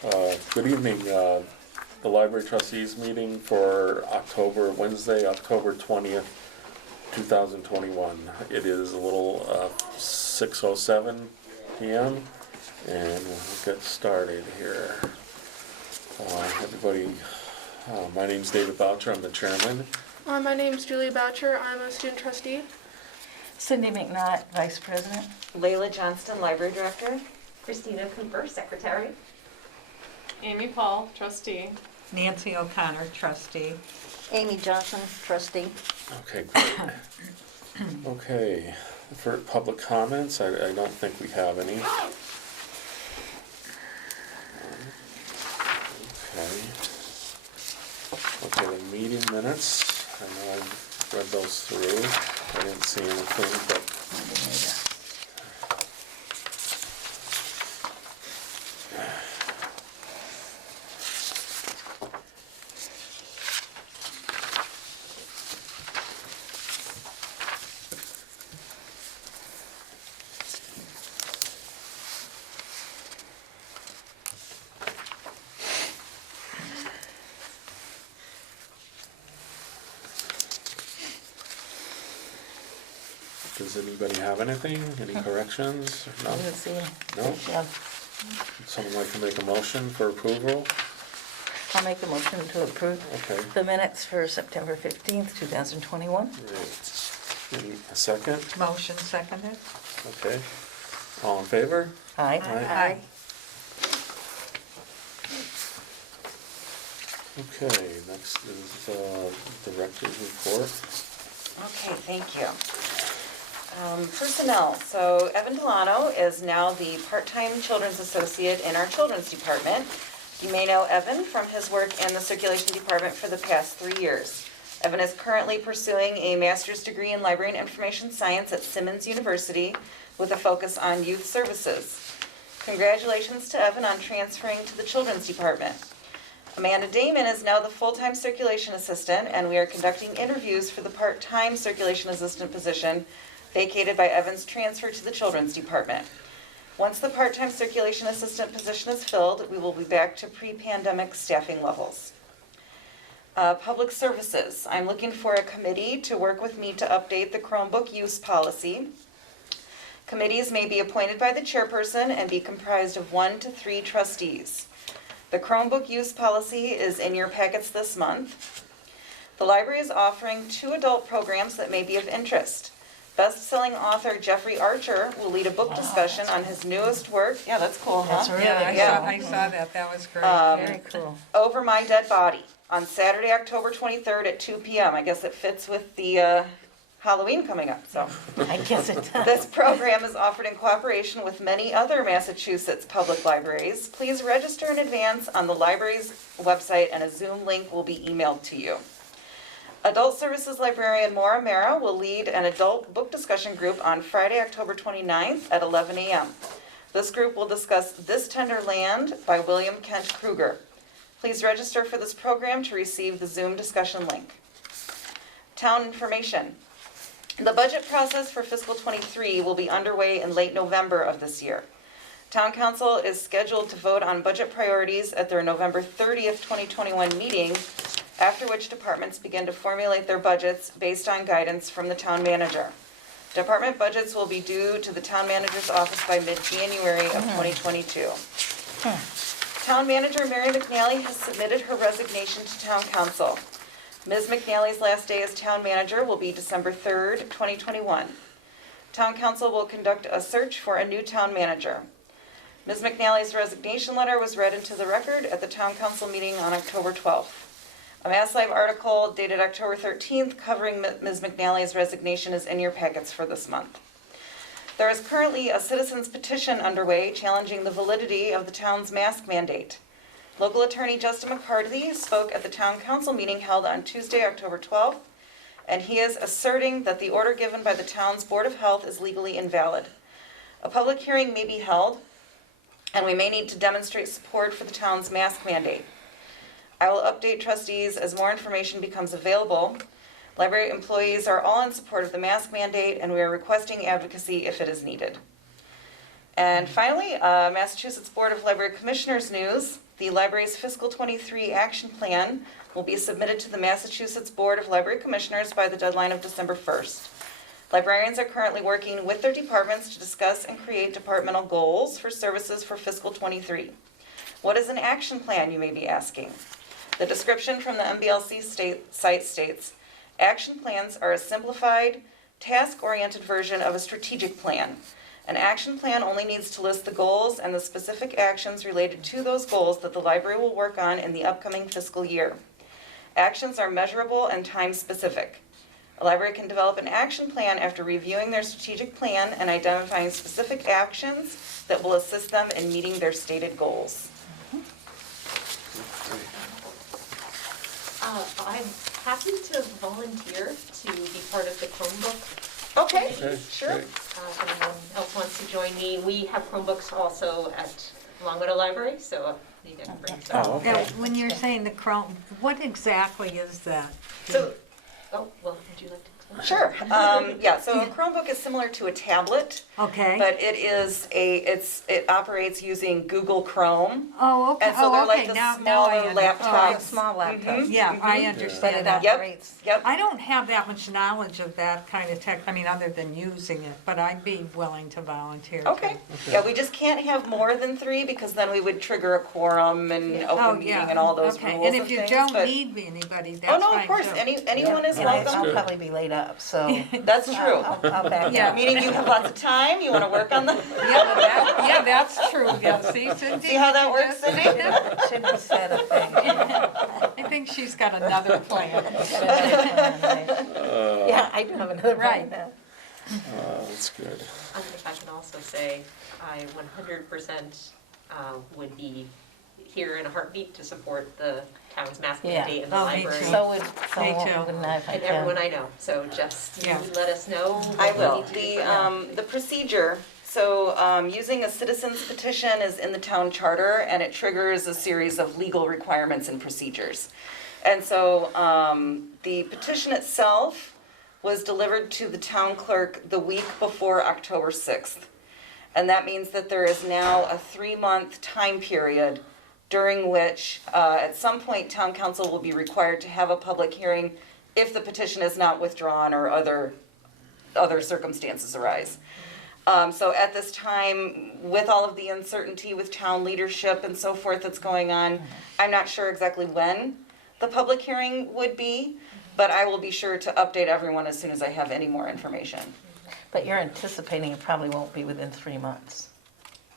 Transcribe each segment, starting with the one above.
Good evening. The Library Trustees meeting for Wednesday, October 20th, 2021. It is a little 6:07 p.m. and we'll get started here. Everybody, my name's David Boucher. I'm the chairman. My name's Julie Boucher. I'm a student trustee. Cindy McNaught, Vice President. Layla Johnston, Library Director. Christina Cooper, Secretary. Amy Paul, Trustee. Nancy O'Connor, Trustee. Amy Johnson, Trustee. Okay, great. Okay, for public comments, I don't think we have any. Okay, the meeting minutes. I know I've read those through. I didn't see anything, but does anybody have anything? Any corrections? No? Let's see. No? Yeah. Someone like to make a motion for approval? I'll make a motion to approve Okay. the minutes for September 15th, 2021. Great. Any, a second? Motion seconded. Okay. All in favor? Aye. Aye. Okay, next is director's report. Okay, thank you. Personnel. So Evan Delano is now the part-time children's associate in our children's department. You may know Evan from his work in the circulation department for the past 3 years. Evan is currently pursuing a master's degree in library and information science at Simmons University with a focus on youth services. Congratulations to Evan on transferring to the children's department. Amanda Damon is now the full-time circulation assistant, and we are conducting interviews for the part-time circulation assistant position vacated by Evan's transfer to the children's department. Once the part-time circulation assistant position is filled, we will be back to pre-pandemic staffing levels. Public services. I'm looking for a committee to work with me to update the Chromebook Use Policy. Committees may be appointed by the chairperson and be comprised of 1 to 3 trustees. The Chromebook Use Policy is in your packets this month. The library is offering 2 adult programs that may be of interest. Best-selling author Jeffrey Archer will lead a book discussion on his newest work. Yeah, that's cool, huh? That's really Yeah, I cool. saw that. That was great. Very cool. Over My Dead Body on Saturday, October 23rd at 2 p.m. I guess it fits with the Halloween coming up, so. I guess it does. This program is offered in cooperation with many other Massachusetts public libraries. Please register in advance on the library's website and a Zoom link will be emailed to you. Adult Services librarian Maura Mera will lead an adult book discussion group on Friday, October 29th at 11 a.m. This group will discuss This Tender Land by William Kent Kruger. Please register for this program to receive the Zoom discussion link. Town information. The budget process for fiscal 23 will be underway in late November of this year. Town Council is scheduled to vote on budget priorities at their November 30th, 2021 meeting, after which departments begin to formulate their budgets based on guidance from the town manager. Department budgets will be due to the town manager's office by mid-January of 2022. Town manager Mary McNally has submitted her resignation to Town Council. Ms. McNally's last day as town manager will be December 3rd, 2021. Town Council will conduct a search for a new town manager. Ms. McNally's resignation letter was read into the record at the Town Council meeting on October 12th. A Mass Live article dated October 13th covering Ms. McNally's resignation is in your packets for this month. There is currently a citizen's petition underway challenging the validity of the town's mask mandate. Local attorney Justin McCarthy spoke at the Town Council meeting held on Tuesday, October 12th, and he is asserting that the order given by the town's Board of Health is legally invalid. A public hearing may be held, and we may need to demonstrate support for the town's mask mandate. I will update trustees as more information becomes available. Library employees are all in support of the mask mandate, and we are requesting advocacy if it is needed. And finally, Massachusetts Board of Library Commissioners news. the library's fiscal '23 action plan will be submitted to the Massachusetts Board of Library Commissioners by the deadline of December 1st. Librarians are currently working with their departments to discuss and create departmental goals for services for fiscal '23. What is an action plan, you may be asking? The description from the MBLC site states, action plans are a simplified, task-oriented version of a strategic plan. An action plan only needs to list the goals and the specific actions related to those goals that the library will work on in the upcoming fiscal year. Actions are measurable and time-specific. A library can develop an action plan after reviewing their strategic plan and identifying specific actions that will assist them in meeting their stated goals. I'm happy to volunteer to be part of the Chromebook. Okay, Okay, sure. great. If anyone else wants to join me, we have Chromebooks also at Longmeadow Library, so you can bring some. Oh, Now, okay. when you're saying the Chrome, what exactly is that? So, Oh, well, would you like to explain? sure. Yeah, so a Chromebook is similar to a tablet, Okay. but it operates using Google Chrome. Oh, okay, And so they're oh, like okay, the now I smaller understand. laptops. Oh, small laptops. Yeah, I Mhm. understand But it that. Yep. operates. Yep. I don't have that much knowledge of that kind of tech, I mean, other than using it, but I'd be willing to volunteer. too. Okay. Yeah, we just can't have more than 3 because then we would trigger a quorum and Oh, open meeting yeah, and all those okay. rules And and if you things, don't but- need anybody, that's Oh, fine no, of course, too. anyone is And I'll welcome. probably be laid up, so. That's true. I'll back Yeah. up. Meaning you have lots of time, you wanna work on the, Yeah, that's true, yeah, see, Cindy? see how that you works, just- Cindy? Shouldn't have said a thing. I think she's got another plan. Yeah, I do have another Right. plan now. That's good. If I can also say, I 100% would be here in a heartbeat to support the town's masking Yeah. mandate in the Oh, me library. too. So Me too. wouldn't I if I And can. everyone I know, so just Yeah. let us know. I what we will. need to do for that. The procedure, so using a citizen's petition is in the town charter and it triggers a series of legal requirements and procedures. And so the petition itself was delivered to the town clerk the week before October 6th. And that means that there is now a 3-month time period during which, at some point, town council will be required to have a public hearing if the petition is not withdrawn or other circumstances arise. So at this time, with all of the uncertainty with town leadership and so forth that's going on, I'm not sure exactly when the public hearing would be, but I will be sure to update everyone as soon as I have any more information. But you're anticipating it probably won't be within 3 months.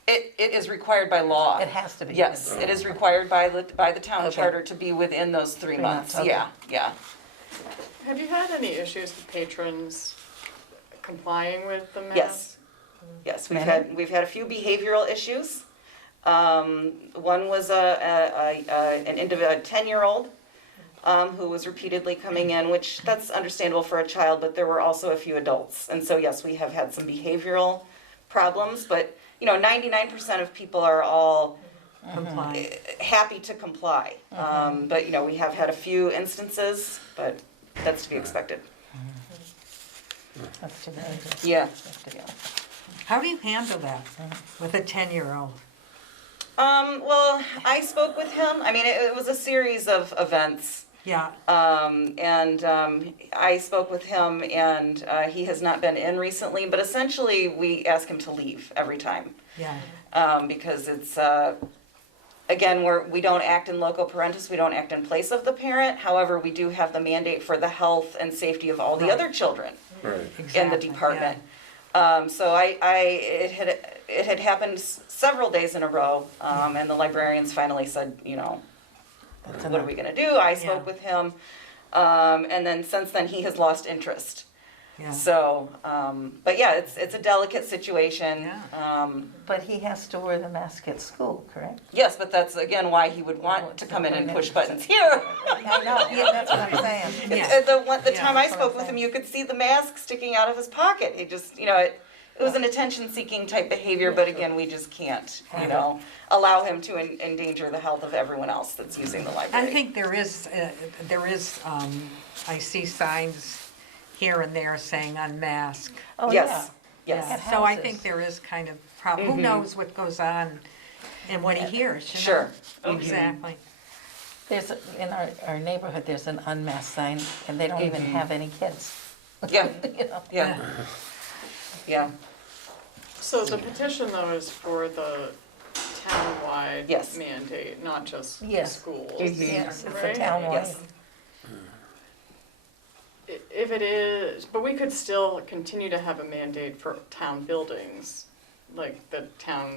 It is required by law. It has to be. Yes, it is required by the town Okay. charter to be within those 3 3 months, months, okay. yeah. Have you had any issues with patrons complying with the mask? Yes, yes, we've had a few behavioral issues. One was a 10-year-old who was repeatedly coming in, which that's understandable for a child, but there were also a few adults. And so, yes, we have had some behavioral problems, but, 99% of people are all Comply. happy to comply. But, we have had a few instances, but that's to be expected. That's too bad. Yeah. How do you handle that with a 10-year-old? Well, I spoke with him. I mean, it was a series of events. Yeah, I spoke with him and he has not been in recently, but essentially we ask him to leave every time. yeah, Because it's, again, we don't act in loco parentis, we don't act in place of the parent. However, we do have the mandate for the health and safety of all the Right. other children Right. exactly. in the department. So it had happened several days in a row, and the librarians finally said, what are we gonna do? I spoke Yeah. with him, and then since then, he has lost interest. Yeah. So, but yeah, it's a delicate situation. Yeah. But he has to wear the mask at school, correct? Yes, but that's again why he would want to come in and push buttons here. I know, yeah, that's what I'm saying. Yeah. The Yeah, time I that's what spoke I'm with him, saying. you could see the mask sticking out of his pocket. He just, it was an attention-seeking type behavior, but again, we just can't, allow him to endanger the health of everyone else that's using the library. I think there is, I see signs here and there saying unmask. Oh, yeah. Yes, yes. Yeah, At so I houses. think there is kind of problem, who knows what goes on and what he hears, you know? Sure. Exactly. There's, in our neighborhood, there's an unmasked sign, and they don't even have any kids. Yeah, You know? yeah. Yeah, So the petition though is for the townwide Yes. mandate, not just Yes. schools. Yes, it's a Right? townwide. Yes. If it is, but we could still continue to have a mandate for town buildings, like the town,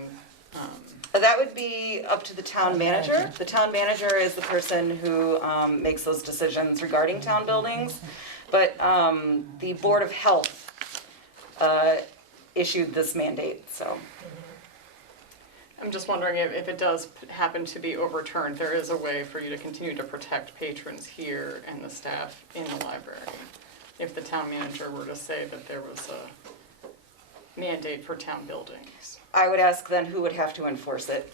that would be up to the town manager. The town manager is the person who makes those decisions regarding town buildings. But the Board of Health issued this mandate, so. I'm just wondering if it does happen to be overturned, there is a way for you to continue to protect patrons here and the staff in the library. If the town manager were to say that there was a mandate for town buildings. I would ask then who would have to enforce it.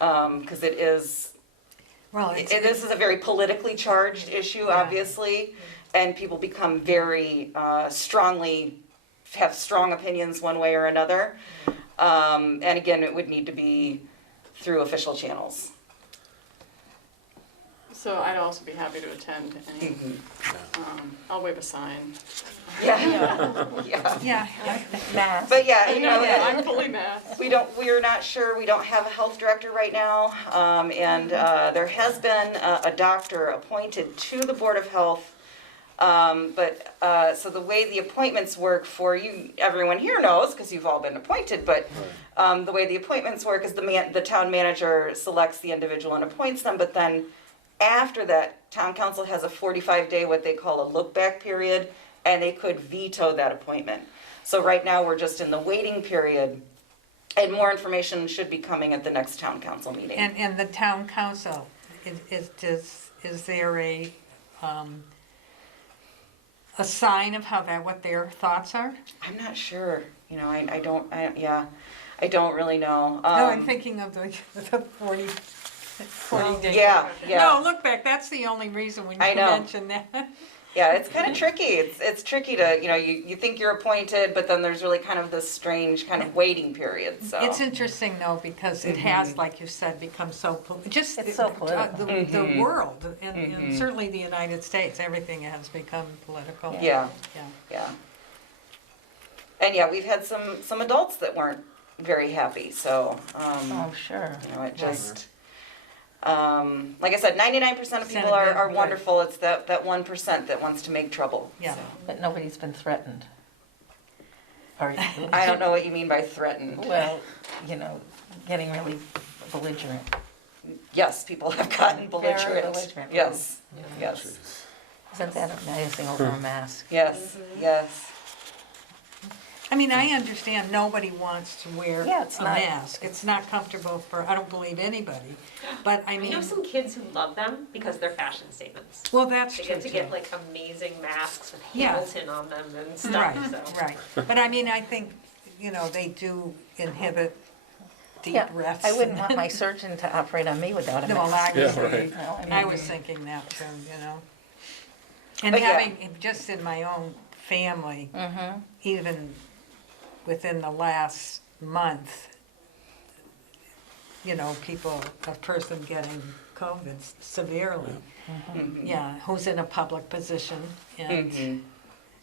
Because it is, Well, this is a very politically charged issue, obviously, and people become very strongly, have strong opinions one way or another. And again, it would need to be through official channels. So I'd also be happy to attend any, I'll wave a sign. Yeah, yeah. yeah, Mask. But yeah, you know, I'm fully masked. we're not sure, we don't have a health director right now. And there has been a doctor appointed to the Board of Health. So the way the appointments work for you, everyone here knows, because you've all been appointed, but the way the appointments work is the town manager selects the individual and appoints them, but then after that, town council has a 45-day, what they call a look-back period, and they could veto that appointment. So right now, we're just in the waiting period, and more information should be coming at the next town council meeting. and the town council, is there a sign of what their thoughts are? I'm not sure, you know, I don't really know. No, I'm thinking of the 40 days. Yeah, yeah. No, look back, that's the only reason when I you know. mention that. Yeah, it's kind of tricky. It's tricky to, you know, you think you're appointed, but then there's really kind of this strange kind of waiting period, so. It's interesting though, because it has, like you said, become so, just. It's so political. The world, and certainly the United States, everything has become political. Yeah, Yeah. yeah. And yeah, we've had some adults that weren't very happy, so, Oh, sure. you know, it just, like I said, 99% of people are Sentiment, wonderful. It's that 1% that wants to make trouble. Yeah. so. But nobody's been threatened. Or, I don't know what you mean by threatened. well, you know, getting really belligerent. Yes, people have gotten Very belligerent. belligerent. Yes, yes, Isn't that amazing over a mask? yes, yes. I mean, I understand nobody wants to wear Yeah, it's a not- mask. It's not comfortable for, I don't believe anybody. But I I mean, know some kids who love them because they're fashion statements. well, that's They true get to too. get like amazing masks with Yeah. Hamilton on them and stuff, Right, so. right. But I mean, I think, you know, they do inhibit deep Yeah, breaths. I wouldn't want my surgeon to operate on me without a No, I mask. was Yeah, thinking, right. No, I mean- I was thinking that too, you know. And But yeah. having, just in my own family, Mm-hmm. even within the last month, you know, a person getting COVID severely, yeah, who's in a public position and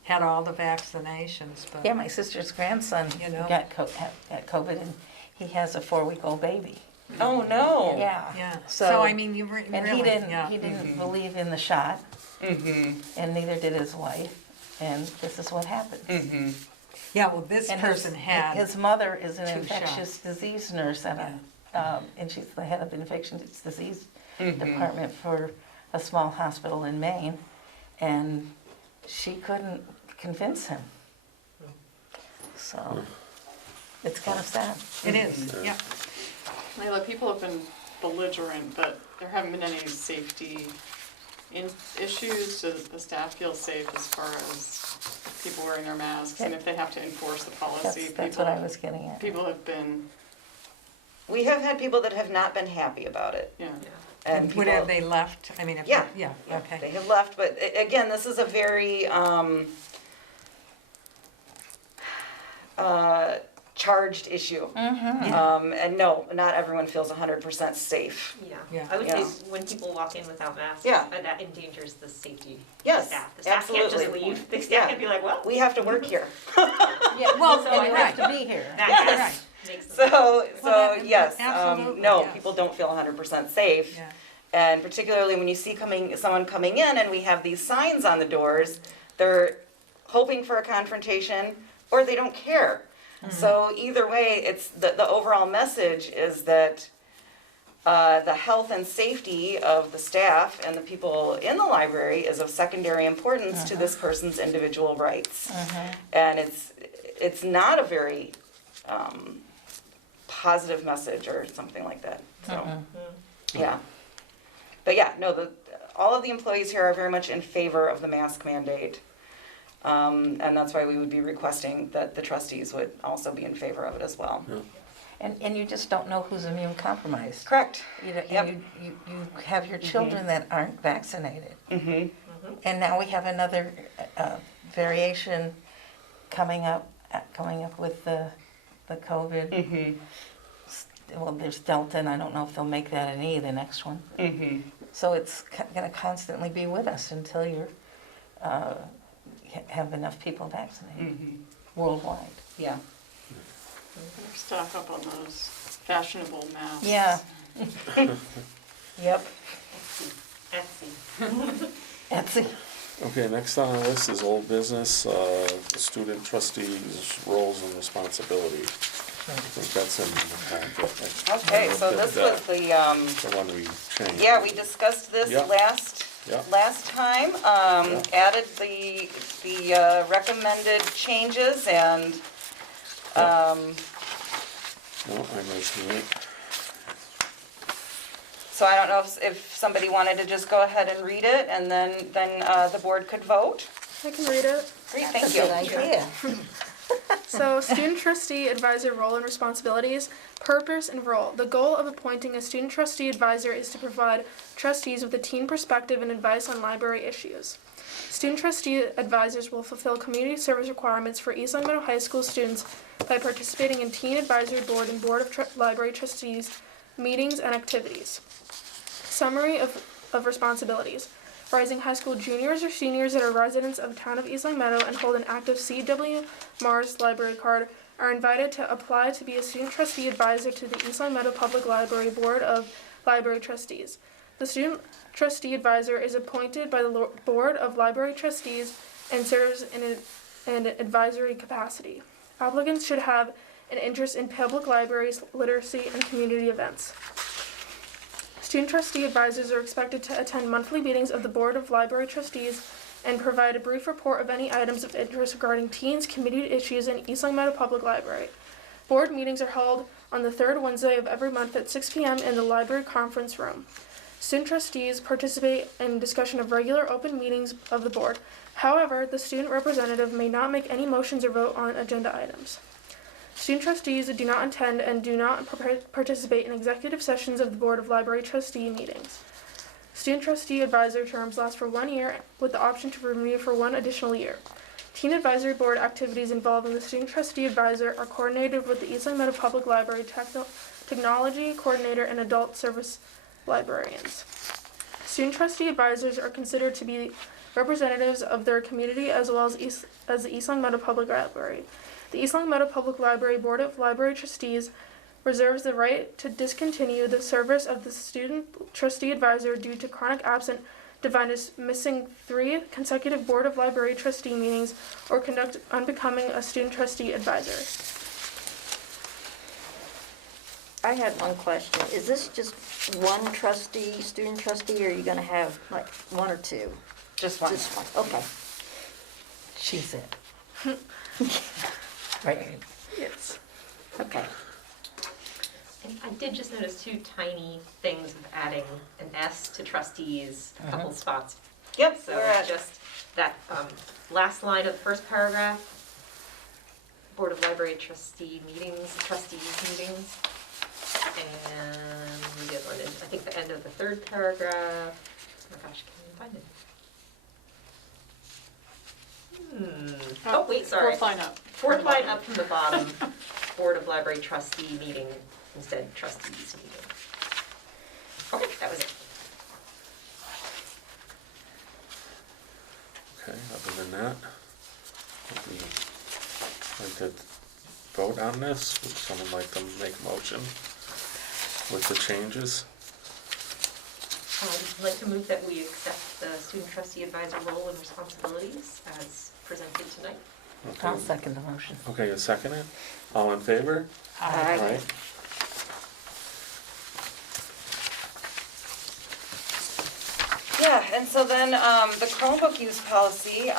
had all the vaccinations, but. Yeah, my sister's grandson You know. got COVID, and he has a 4-week-old baby. Oh, no. Yeah. Yeah, So- so I mean, you really, And yeah. he didn't believe in the shot, and neither did his wife, and this is what happened. Yeah, well, this And person had, his mother is an 2 infectious disease nurse at and she's the head of the infectious disease department for a small hospital in Maine, and she couldn't convince him. So, it's kind of sad. it is, yeah. Layla, people have been belligerent, but there haven't been any safety issues. Does the staff feel safe as far as people wearing their masks? And if they have to enforce the policy, That's what I was getting at. people have been, We have had people that have not been happy about it. yeah. And Would have people, they left? I mean, if, Yeah. yeah, yeah, okay. they have left, but again, this is a very, charged issue. And no, not everyone feels 100% safe. Yeah. I would Yeah. say when people walk in without masks, Yeah. that endangers the safety of Yes, the staff. The staff can't just absolutely. leave. The staff Yeah. can't be like, well, We have to work here. Yeah, well, So and I you like have to be here. that Yes. yes. makes them So that- yes, absolutely, no, yes. people don't feel 100% safe. Yeah. And particularly when you see someone coming in and we have these signs on the doors, they're hoping for a confrontation or they don't care. So either way, it's the overall message is that the health and safety of the staff and the people in the library is of secondary importance to this person's individual rights. And it's not a very positive message or something like that. So yeah. But yeah, no, all of the employees here are very much in favor of the mask mandate. And that's why we would be requesting that the trustees would also be in favor of it as well. And you just don't know who's immune compromised. Correct. You know, Yep. and you have your children that aren't vaccinated. Mm-hmm. And now we have another variation coming up with the COVID. Mm-hmm. Well, there's Delta, and I don't know if they'll make that an E, the next one. Mm-hmm. So it's going to constantly be with us until you have enough people vaccinated worldwide. Yeah. Stock up on those fashionable masks. Yeah. Yep. Etsy. Etsy. Okay, next on the list is old business, student trustees' roles and responsibility. I think that's in the packet. Okay, I so looked this at was that, the one we changed. yeah, we discussed this Yep. Yep. last time, Yep. added the recommended changes and, No, I missed it. so I don't know if somebody wanted to just go ahead and read it and then the board could vote. I can read it. Great, That's thank a you. good idea. So, student trustee advisor role and responsibilities, purpose and role. The goal of appointing a student trustee advisor is to provide trustees with a teen perspective and advice on library issues. Student trustee advisors will fulfill community service requirements for East Long Meadow High School students by participating in teen advisory board and board of library trustees meetings and activities. Summary of responsibilities. Rising high school juniors or seniors that are residents of the town of East Long Meadow and hold an active CW Mars library card are invited to apply to be a student trustee advisor to the East Long Meadow Public Library Board of Library Trustees. The student trustee advisor is appointed by the Board of Library Trustees and serves in an advisory capacity. Applicants should have an interest in public libraries, literacy, and community events. Student trustee advisors are expected to attend monthly meetings of the Board of Library Trustees and provide a brief report of any items of interest regarding teens, community issues, in East Long Meadow Public Library. Board meetings are held on the third Wednesday of every month at 6 p.m. in the library conference room. Student trustees participate in discussion of regular open meetings of the board. However, the student representative may not make any motions or vote on agenda items. Student trustees do not attend and do not participate in executive sessions of the Board of Library Trustee meetings. Student trustee advisor terms last for 1 year with the option to renew for 1 additional year. Teen advisory board activities involving the student trustee advisor are coordinated with the East Long Meadow Public Library technology coordinator and adult service librarians. Student trustee advisors are considered to be representatives of their community as well as the East Long Meadow Public Library. The East Long Meadow Public Library Board of Library Trustees reserves the right to discontinue the service of the student trustee advisor due to chronic absent defined as missing 3 consecutive Board of Library Trustee meetings or conduct unbecoming a student trustee advisor. I had one question. Is this just one trustee, student trustee, or are you gonna have like 1 or 2? Just one. Just one, okay. She said. Right. Yes. Okay. And I did just notice 2 tiny things of adding an S to trustees, a couple spots. Yep, So we're at, just that last line of the first paragraph, Board of Library Trustees meetings. And the other one is, I think, the end of the third paragraph. Oh my gosh, can't even find it. Oh, wait, sorry. 4th line up. Fourth line up from the bottom. Board of Library Trustee meeting instead Trustees meeting. Okay, that was it. Okay, other than that, would we like to vote on this? Would someone like to make a motion with the changes? I'd like to move that we accept the student trustee advisor role and responsibilities as presented tonight. I'll Okay, second the motion. okay, you second it? All in favor? Aye. Yeah, and so then the Chromebook use policy,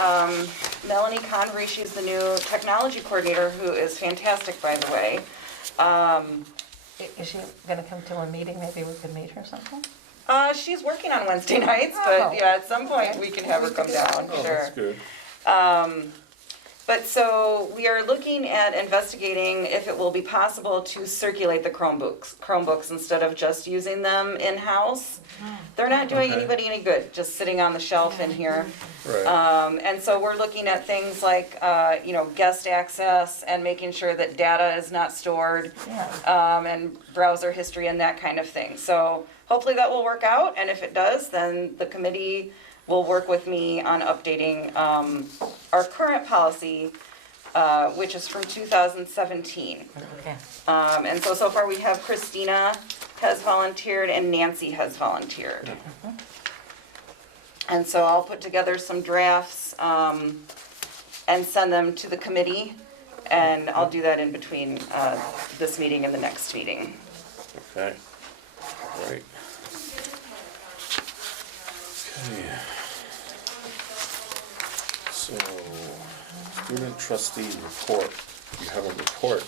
Melanie Convery, she's the new technology coordinator, who is fantastic, by the way. Is she gonna come to a meeting? Maybe we could meet her sometime? She's working on Wednesday nights, Oh. but yeah, at some point we can have her come down, Oh, sure. that's good. But so we are looking at investigating if it will be possible to circulate the Chromebooks instead of just using them in-house. They're not doing Okay. anybody any good, just sitting on the shelf in here. Right, And so we're looking at things like, guest access and making sure that data is not stored, Yeah. and browser history and that kind of thing. So hopefully that will work out, and if it does, then the committee will work with me on updating our current policy, which is from 2017. Okay. And so far we have Christina has volunteered and Nancy has volunteered. And so I'll put together some drafts and send them to the committee, and I'll do that in between this meeting and the next meeting. okay, right. Okay. So, student trustee report, you have a report.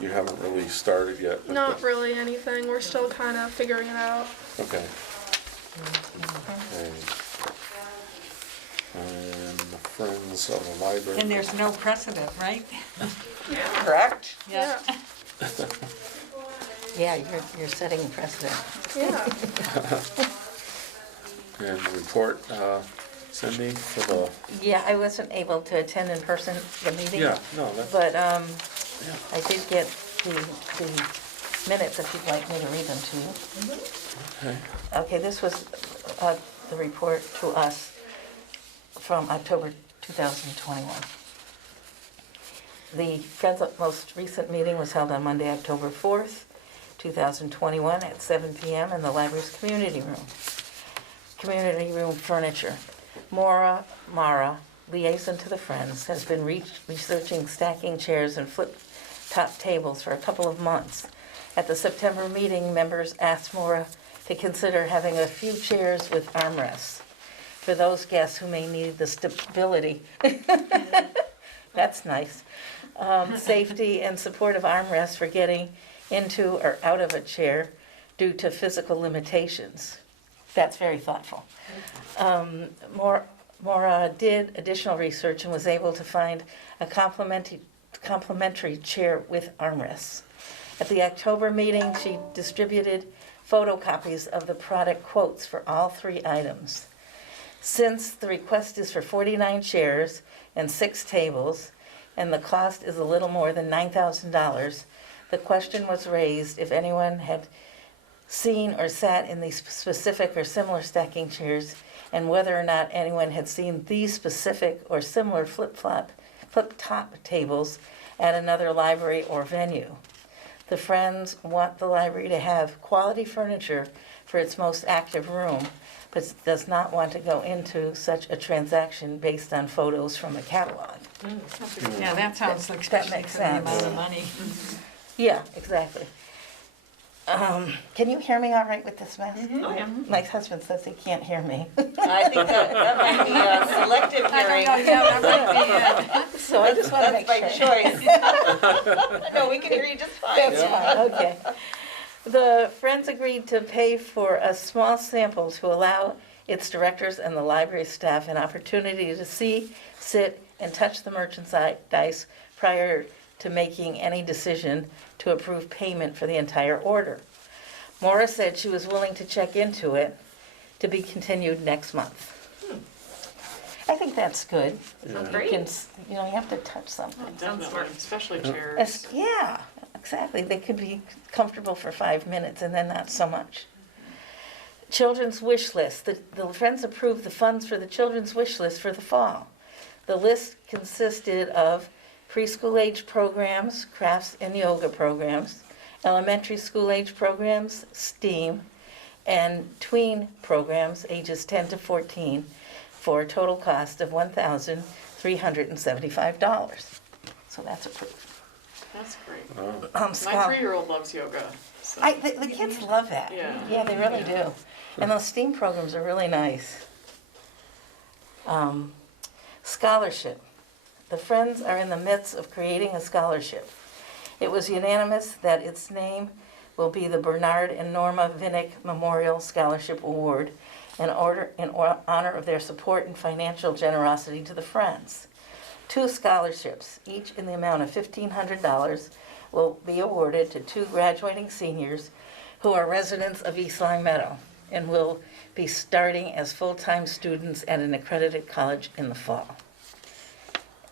You haven't really started yet with Not the- really anything, we're still kind of figuring it out. Okay. Okay. And the Friends of the Library. And there's no precedent, right? Correct? Yeah, Yeah, you're setting precedent. yeah. And the report, Cindy, for the, Yeah, I wasn't able to attend in person the meeting. yeah, no, that's, But yeah. I did get the minutes if you'd like me to read them to you. Okay. Okay, this was the report to us from October 2021. The Friends' most recent meeting was held on Monday, October 4th, 2021 at 7 p.m. in the library's community room. Community room furniture. Mara, liaison to the Friends, has been researching stacking chairs and flip-top tables for a couple of months. At the September meeting, members asked Mara to consider having a few chairs with armrests for those guests who may need the stability. That's nice. Safety and supportive armrests for getting into or out of a chair due to physical limitations. That's very thoughtful. Maura did additional research and was able to find a complementary chair with armrests. At the October meeting, she distributed photocopies of the product quotes for all 3 items. Since the request is for 49 chairs and 6 tables, and the cost is a little more than $9,000, the question was raised if anyone had seen or sat in these specific or similar stacking chairs, and whether or not anyone had seen these specific or similar flip-top tables at another library or venue. The Friends want the library to have quality furniture for its most active room, but does not want to go into such a transaction based on photos from a catalog. Yeah, that sounds like, That especially makes for the amount sense. of money. Yeah, exactly. Can you hear me all right with this mess? Oh, yeah. My husband says he can't hear me. I think that might be a selective hearing. yeah, that might be So I just want to That's make by sure. choice. No, we can hear you just fine. That's fine, okay. The Friends agreed to pay for a small sample to allow its directors and the library staff an opportunity to see, sit, and touch the merchandise prior to making any decision to approve payment for the entire order. Maura said she was willing to check into it to be continued next month. I think that's good. Sounds Yeah. great. You know, you have to touch something. Definitely, especially Yeah. chairs. Yeah, exactly. They could be comfortable for 5 minutes and then not so much. Children's wish list. The Friends approved the funds for the children's wish list for the fall. The list consisted of preschool age programs, crafts and yoga programs, elementary school age programs, STEAM, and tween programs ages 10 to 14 for a total cost of $1,375. So that's approved. That's great. Oh, My Scott- 3-year-old loves yoga. So. the kids love that. Yeah. They really do. And those STEAM programs are really nice. Scholarship. The Friends are in the midst of creating a scholarship. It was unanimous that its name will be the Bernard and Norma Vinnick Memorial Scholarship Award in honor of their support and financial generosity to the Friends. 2 scholarships, each in the amount of $1,500, will be awarded to 2 graduating seniors who are residents of East Long Meadow and will be starting as full-time students at an accredited college in the fall.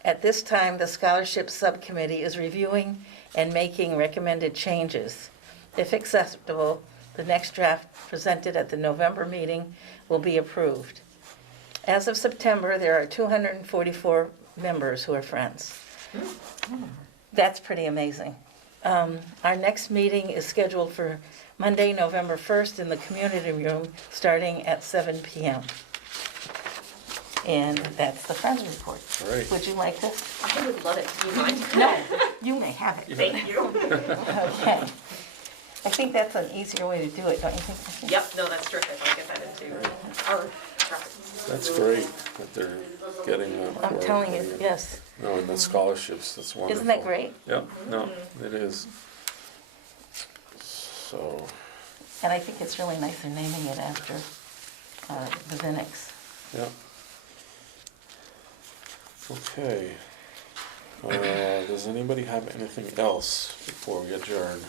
At this time, the scholarship subcommittee is reviewing and making recommended changes. If acceptable, the next draft presented at the November meeting will be approved. As of September, there are 244 members who are Friends. That's pretty amazing. Our next meeting is scheduled for Monday, November 1st in the community room, starting at 7 p.m. And that's the Friends report. Great. Would you like this? I would love it. Do you mind? No, you may have it. Thank you. Okay. I think that's an easier way to do it, don't you think? Yep, no, that's terrific. I'll get that into our records. That's great that they're getting that. I'm for telling you, everybody. yes. No, and the scholarships, that's wonderful. Isn't that great? Yep, no, it is. So, And I think it's really nice they're naming it after the Vinnicks. yep. Okay. Does anybody have anything else before we adjourn?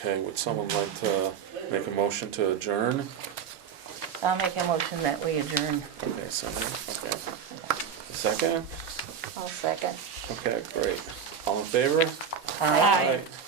Okay, would someone like to make a motion to adjourn? I'll make a motion that we adjourn. Okay, someone, okay. A second? I'll second. Okay, great. All in favor? Aye. Aye.